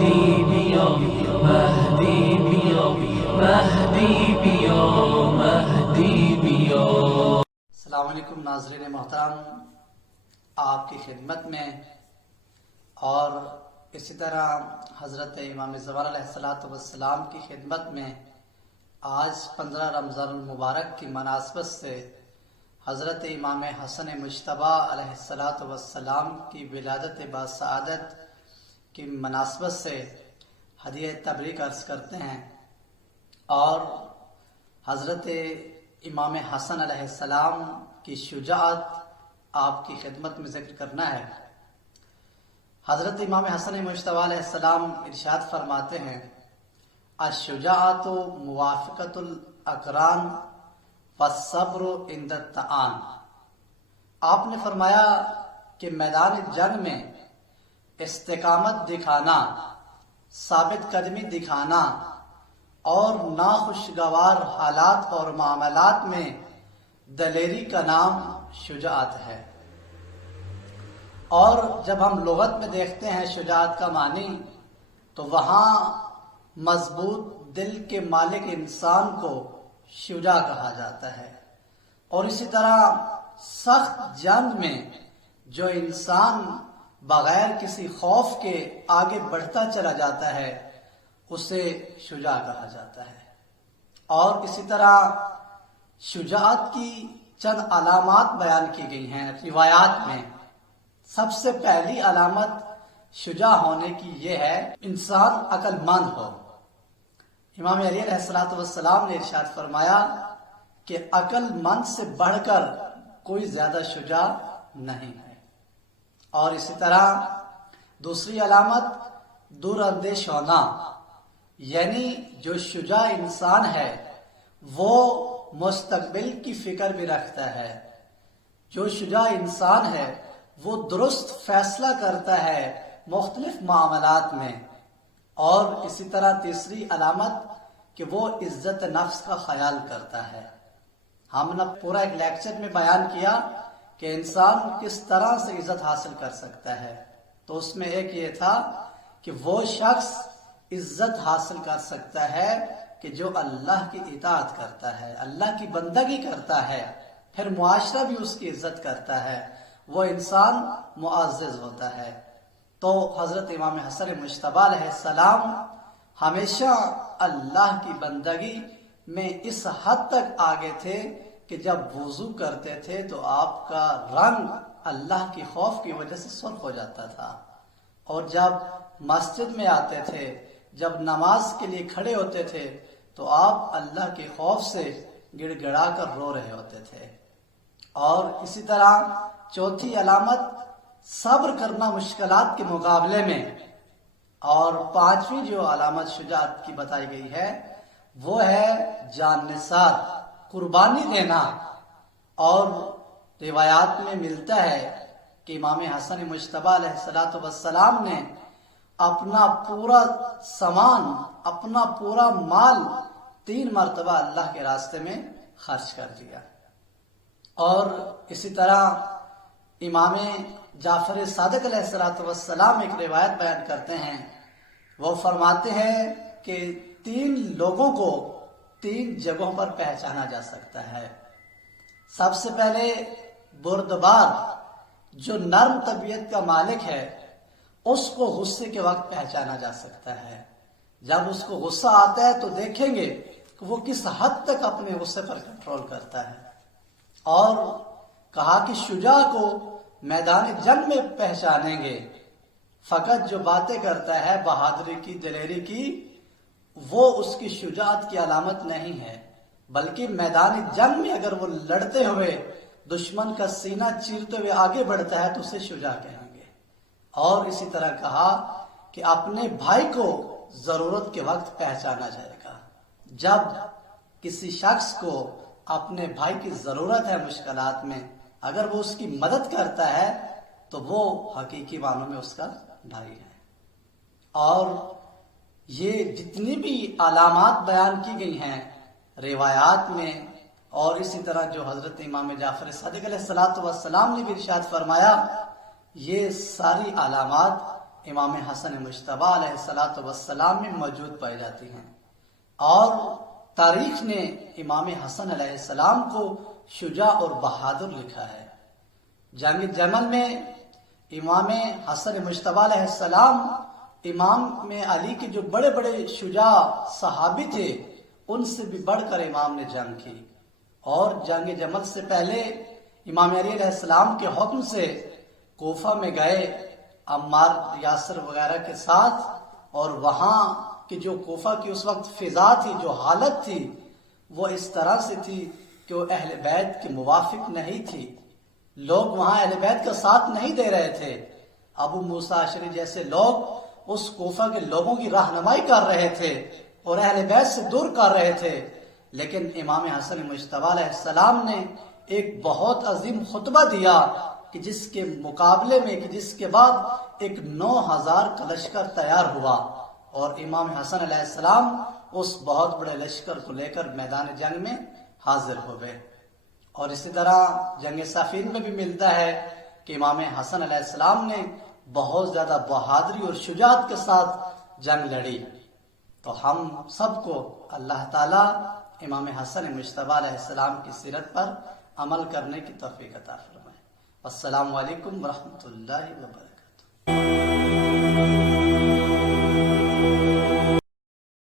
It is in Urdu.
مهدی بیا مهدی بیا مهدی بیا مهدی بیا. السلام علیکم ناظرین محترم، آپ کی خدمت میں اور اسی طرح حضرت امام زمان علیہ السلام کی خدمت میں آج 15 رمضان المبارک کی مناسبت سے حضرت امام حسن مجتبیٰ علیہ السلام کی ولادت باسعادت کی مناسبت سے ہدیہ تبریک عرض کرتے ہیں اور حضرت امام حسن علیہ السلام کی شجاعت آپ کی خدمت میں ذکر کرنا ہے۔ حضرت امام حسن مجتبیٰ علیہ السلام ارشاد فرماتے ہیں، الشجاعت موافقت الاقران والصبر عند الطعان۔ آپ نے فرمایا کہ میدان جنگ میں استقامت دکھانا، ثابت قدمی دکھانا اور ناخوشگوار حالات اور معاملات میں دلیری کا نام شجاعت ہے۔ اور جب ہم لغت میں دیکھتے ہیں شجاعت کا معنی تو وہاں مضبوط دل کے مالک انسان کو شجاع کہا جاتا ہے، اور اسی طرح سخت جنگ میں جو انسان بغیر کسی خوف کے آگے بڑھتا چلا جاتا ہے اسے شجاع کہا جاتا ہے۔ اور اسی طرح شجاعت کی چند علامات بیان کی گئی ہیں روایات میں۔ سب سے پہلی علامت شجاع ہونے کی یہ ہے انسان عقل مند ہو۔ امام علی علیہ السلام نے ارشاد فرمایا کہ عقل مند سے بڑھ کر کوئی زیادہ شجاع نہیں ہے۔ اور اسی طرح دوسری علامت دور اندیش ہونا، یعنی جو شجاع انسان ہے وہ مستقبل کی فکر بھی رکھتا ہے۔ جو شجاع انسان ہے وہ درست فیصلہ کرتا ہے مختلف معاملات میں۔ اور اسی طرح تیسری علامت کہ وہ عزت نفس کا خیال کرتا ہے۔ ہم نے پورا ایک لیکچر میں بیان کیا کہ انسان کس طرح سے عزت حاصل کر سکتا ہے، تو اس میں ایک یہ تھا کہ وہ شخص عزت حاصل کر سکتا ہے کہ جو اللہ کی اطاعت کرتا ہے، اللہ کی بندگی کرتا ہے، پھر معاشرہ بھی اس کی عزت کرتا ہے، وہ انسان معزز ہوتا ہے۔ تو حضرت امام حسن مجتبیٰ علیہ السلام ہمیشہ اللہ کی بندگی میں اس حد تک آگے تھے کہ جب وضو کرتے تھے تو آپ کا رنگ اللہ کی خوف کی وجہ سے سرخ ہو جاتا تھا، اور جب مسجد میں آتے تھے، جب نماز کے لیے کھڑے ہوتے تھے تو آپ اللہ کے خوف سے گڑ گڑا کر رو رہے ہوتے تھے۔ اور اسی طرح چوتھی علامت صبر کرنا مشکلات کے مقابلے میں، اور پانچویں جو علامت شجاعت کی بتائی گئی ہے وہ ہے جان نثار، قربانی دینا۔ اور روایات میں ملتا ہے کہ امام حسن مجتبیٰ علیہ السلام نے اپنا پورا سامان، اپنا پورا مال 3 مرتبہ اللہ کے راستے میں خرچ کر دیا۔ اور اسی طرح امام جعفر صادق علیہ السلام ایک روایت بیان کرتے ہیں، وہ فرماتے ہیں کہ 3 لوگوں کو 3 جگہوں پر پہچانا جا سکتا ہے۔ سب سے پہلے بردبار، جو نرم طبیعت کا مالک ہے، اس کو غصے کے وقت پہچانا جا سکتا ہے۔ جب اس کو غصہ آتا ہے تو دیکھیں گے کہ وہ کس حد تک اپنے غصے پر کنٹرول کرتا ہے۔ اور کہا کہ شجاع کو میدان جنگ میں پہچانیں گے، فقط جو باتیں کرتا ہے بہادری کی، دلیری کی، وہ اس کی شجاعت کی علامت نہیں ہے، بلکہ میدان جنگ میں اگر وہ لڑتے ہوئے دشمن کا سینہ چیرتے ہوئے آگے بڑھتا ہے تو اسے شجاع کہیں گے۔ اور اسی طرح کہا کہ اپنے بھائی کو ضرورت کے وقت پہچانا جائے گا۔ جب کسی شخص کو اپنے بھائی کی ضرورت ہے مشکلات میں، اگر وہ اس کی مدد کرتا ہے تو وہ حقیقی معنوں میں اس کا بھائی ہے۔ اور یہ جتنی بھی علامات بیان کی گئی ہیں روایات میں، اور اسی طرح جو حضرت امام جعفر صادق علیہ السلام نے بھی ارشاد فرمایا، یہ ساری علامات امام حسن مجتبی علیہ السلام میں موجود پائی جاتی ہیں، اور تاریخ نے امام حسن علیہ السلام کو شجاع اور بہادر لکھا ہے۔ جنگ جمل میں امام حسن مجتبی علیہ السلام امام میں علی کے جو بڑے بڑے شجاع صحابی تھے ان سے بھی بڑھ کر امام نے جنگ کی، اور جنگ جمل سے پہلے امام علی علیہ السلام کے حکم سے کوفہ میں گئے عمار یاسر وغیرہ کے ساتھ، اور وہاں کی جو کوفہ کی اس وقت فضا تھی، جو حالت تھی، وہ اس طرح سے تھی کہ وہ اہل بیت کے موافق نہیں تھی۔ لوگ وہاں اہل بیت کا ساتھ نہیں دے رہے تھے۔ ابو موسیٰ اشعری جیسے لوگ اس کوفہ کے لوگوں کی رہنمائی کر رہے تھے اور اہل بیت سے دور کر رہے تھے، لیکن امام حسن مجتبی علیہ السلام نے ایک بہت عظیم خطبہ دیا کہ جس کے مقابلے میں جس کے بعد ایک 9000 کا لشکر تیار ہوا، اور امام حسن علیہ السلام اس بہت بڑے لشکر کو لے کر میدان جنگ میں حاضر ہوئے۔ اور اسی طرح جنگ صفین میں بھی ملتا ہے کہ امام حسن علیہ السلام نے بہت زیادہ بہادری اور شجاعت کے ساتھ جنگ لڑی۔ تو ہم سب کو اللہ تعالیٰ امام حسن مجتبی علیہ السلام کی سیرت پر عمل کرنے کی توفیق عطا فرمائے۔ السلام علیکم ورحمۃ اللہ وبرکاتہ۔